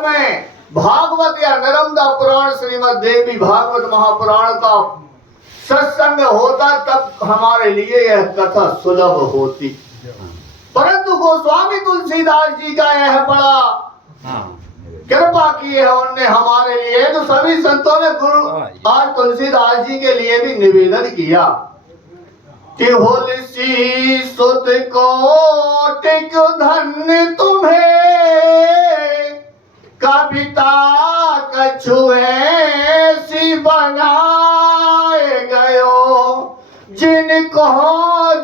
काल में भागवत या नर्मदा पुराण श्रीमद् देवी भागवत महापुराण का सत्संग होता तब हमारे लिए यह कथा सुलभ होती, परंतु गोस्वामी तुलसीदास जी का यह बड़ा कृपा की है उनने हमारे लिए, तो सभी संतों ने गुरु आज तुलसीदास जी के लिए भी निवेदन किया कि होलसी सुत कोटिक धन्य तुम्हें कविता कछु ऐसी बनाए गयो जिनको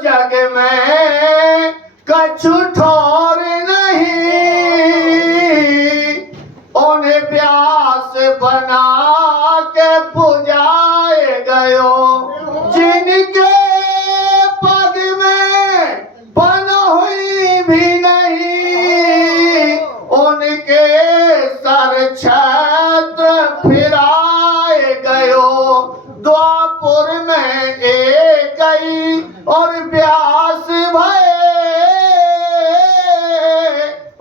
जग में कछु ठोर नहीं, उन्हें व्यास बना के पुजाए गयो जिनके पग में बन हुई भी नहीं, उनके सर छत्र फिराए गयो द्वापुर में एक ही और व्यास भय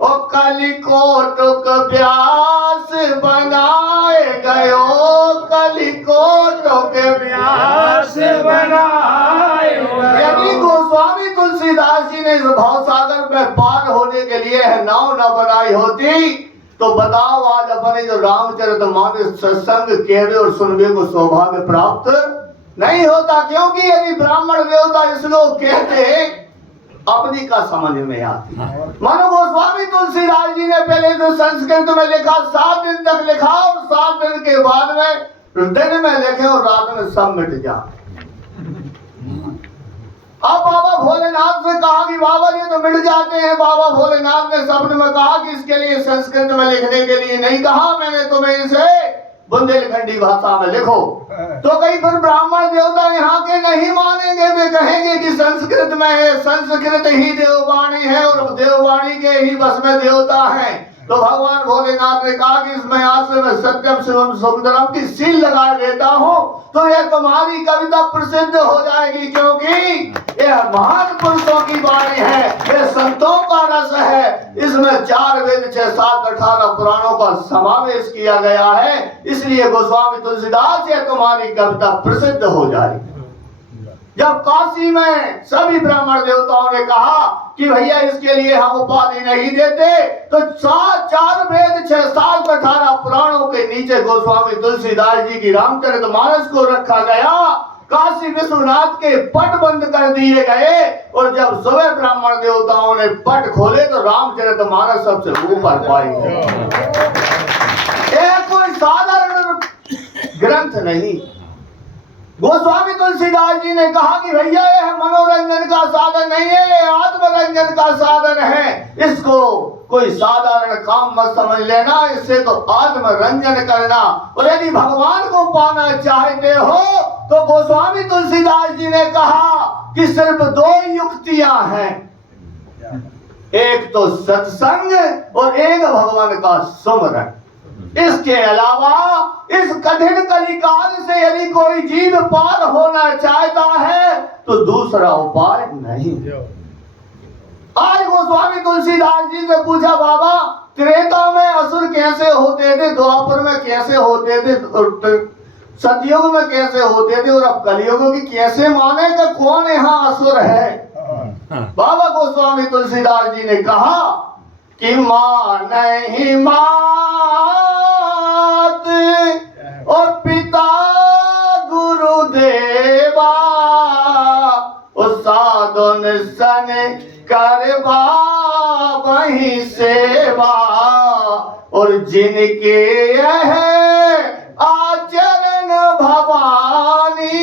और कलिकोटक व्यास बनाए गयो, कलिकोटक व्यास बनाए। यदि गोस्वामी तुलसीदास जी ने इस भवसागर में पार होने के लिए नाव न बनाई होती तो बताओ आज अपने जो रामचरितमानस सत्संग कहवे और सुनवे को सौभाग्य प्राप्त नहीं होता, क्योंकि यदि ब्राह्मण देवता इस लोग कहते अपनी का समझ में आती। मानो गोस्वामी तुलसीदास जी ने पहले तो संस्कृत में लिखा 7 दिन तक लिखा और 7 दिन के बाद में दिन में लिखे और रात में सब मिट जाए। अब बाबा भोलेनाथ से कहा कि बाबा ये तो मिट जाते हैं, बाबा भोलेनाथ ने सपने में कहा कि इसके लिए संस्कृत में लिखने के लिए नहीं कहा, मैंने तुम्हें इसे बुंदेलखंडी भाषा में लिखो। तो कई फिर ब्राह्मण देवता यहाँ के नहीं मानेंगे, वे कहेंगे कि संस्कृत में है, संस्कृत ही देववाणी है और देववाणी के ही बस में देवता है। तो भगवान भोलेनाथ ने कहा कि इसमें आज से मैं सत्यम शिवम सुंदरम की सील लगा देता हूँ तो यह तुम्हारी कविता प्रसिद्ध हो जाएगी, क्योंकि यह महान पुरुषों की वाणी है, यह संतों का रस है, इसमें 4 वेद 6 7 18 पुराणों का समावेश किया गया है, इसलिए गोस्वामी तुलसीदास यह तुम्हारी कविता प्रसिद्ध हो जाएगी। जब काशी में सभी ब्राह्मण देवताओं ने कहा कि भैया इसके लिए हम उपाधि नहीं देते, तो 4 वेद 6 7 18 पुराणों के नीचे गोस्वामी तुलसीदास जी की रामचरितमानस को रखा गया, काशी विश्वनाथ के पट बंद कर दिए गए और जब सुबह ब्राह्मण देवताओं ने पट खोले तो रामचरितमानस सबसे ऊपर पाई गई। यह कोई साधारण ग्रंथ नहीं। गोस्वामी तुलसीदास जी ने कहा कि भैया यह मनोरंजन का साधन नहीं है, यह आत्मरंजन का साधन है, इसको कोई साधारण काम मत समझ लेना, इससे तो आत्मरंजन करना। और यदि भगवान को पाना चाहते हो तो गोस्वामी तुलसीदास जी ने कहा कि सिर्फ 2 युक्तियां हैं, एक तो सत्संग और एक भगवान का सुमरन। इसके अलावा इस कठिन कलिकाल से यदि कोई जीव पार होना चाहता है तो दूसरा उपाय नहीं। आज गोस्वामी तुलसीदास जी से पूछा, बाबा त्रेता में असुर कैसे होते थे, द्वापर में कैसे होते थे, सतयुग में कैसे होते थे और अब कलयुग की कैसे माने कि कौन यहाँ असुर है? बाबा गोस्वामी तुलसीदास जी ने कहा कि मां नहीं मात और पिता गुरुदेवा और साधन सन करवा वही सेवा और जिनके यह आचरण भवानी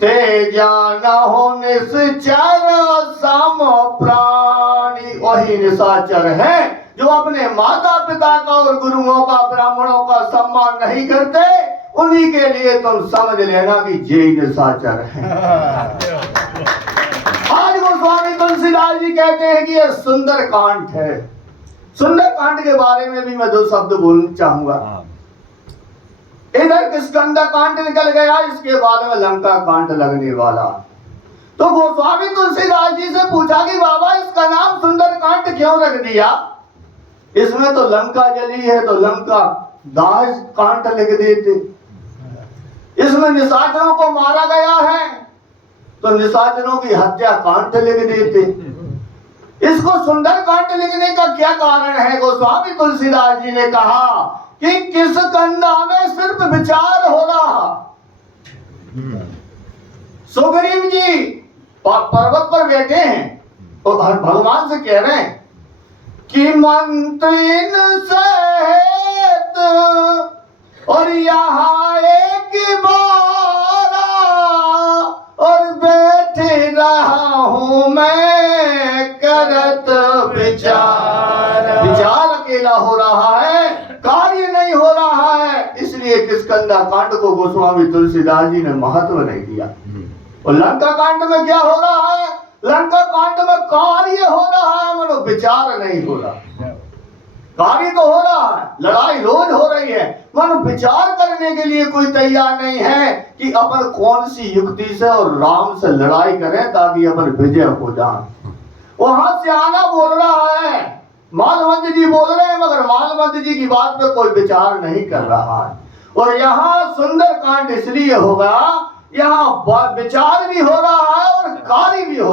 ते जानहु निश्चर सम प्राणी। वही निशाचर है जो अपने माता पिता का और गुरुओं का ब्राह्मणों का सम्मान नहीं करते, उन्हीं के लिए तुम समझ लेना कि ये निशाचर है। आज गोस्वामी तुलसीदास जी कहते हैं कि यह सुंदर कांड है। सुंदर कांड के बारे में भी मैं 2 शब्द बोलना चाहूंगा। इधर किष्किंधा कांड निकल गया, इसके बाद में लंका कांड लगने वाला। तो गोस्वामी तुलसीदास जी से पूछा कि बाबा इसका नाम सुंदर कांड क्यों रख दिया? इसमें तो लंका जली है तो लंका दाह कांट लिख देते। इसमें निशाचरों को मारा गया है तो निशाचरों की हत्या कांट लिख देते। इसको सुंदर कांट लिखने का क्या कारण है? गोस्वामी तुलसीदास जी ने कहा कि किस कंधा में सिर्फ विचार हो रहा। सुग्रीव जी पर्वत पर बैठे हैं और भगवान से कह रहे हैं कि मंत्री सहित और यहाँ एक बार और बैठे रहा हूं मैं करत विचार अकेला हो रहा है, कार्य नहीं हो रहा है। इसलिए किष्किंधा कांड को गोस्वामी तुलसीदास जी ने महत्व नहीं दिया। और लंका कांड में क्या हो रहा है? लंका कांड में कार्य हो रहा है, मनो विचार नहीं हो रहा। कार्य तो हो रहा है, लड़ाई रोज हो रही है, मनो विचार करने के लिए कोई तैयार नहीं है कि अपन कौन सी युक्ति से और राम से लड़ाई करें ताकि अपन विजय हो जाए। वहां से आना बोल रहा है, मालवंत जी बोल रहे हैं, मगर मालवंत जी की बात पे कोई विचार नहीं कर रहा है। और यहाँ सुंदर कांड इसलिए होगा, यहाँ विचार भी हो रहा है और कार्य भी हो